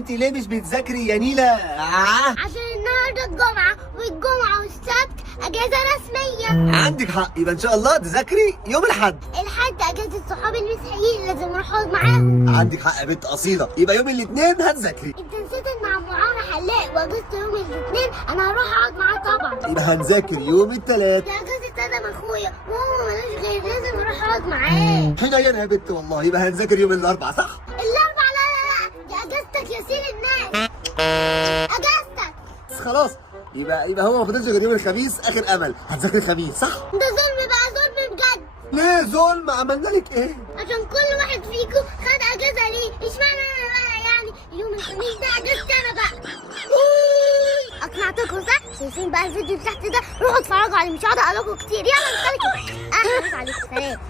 انت ليه مش بتذاكري يا نيلة؟ عشان النهارده الجمعة، والجمعة والسبت اجازة رسمية. عندك حق، يبقى ان شاء الله تذاكري يوم الاحد. الحد اجازة صحابي المسيحيين، لازم اروح اقعد معاهم. عندك حق يا بنت اصيلة، يبقى يوم الاثنين هتذاكري. انت نسيت ان عم عمرو حلاق واجازة يوم الاثنين، انا هروح اقعد معاه طبعا. يبقى هنذاكر يوم الثلاث. ده اجازة ادم اخويا، وهو ملوش غير، لازم اروح اقعد معاه. حنين يا بنت والله، يبقى هنذاكر يوم الاربعاء صح؟ الاربع لا لا لا، دي اجازتك يا سيد الناس. اجازتك. بس خلاص، يبقى هو ما فضلش غير يوم الخميس اخر امل، هتذاكري الخميس صح؟ ده ظلم بقى، ظلم بجد. ليه ظلم؟ عملنا لك ايه؟ عشان كل واحد فيكم خد اجازه ليه، اشمعنى انا بقى يعني يوم الخميس ده اجازتي انا بقى. اقنعتكم صح؟ شايفين بقى الفيديو اللي تحت ده؟ روحوا اتفرجوا عليه، مش هقعد اقول لكم كتير. يلا نتكلم. اهلا عليكم، سلام.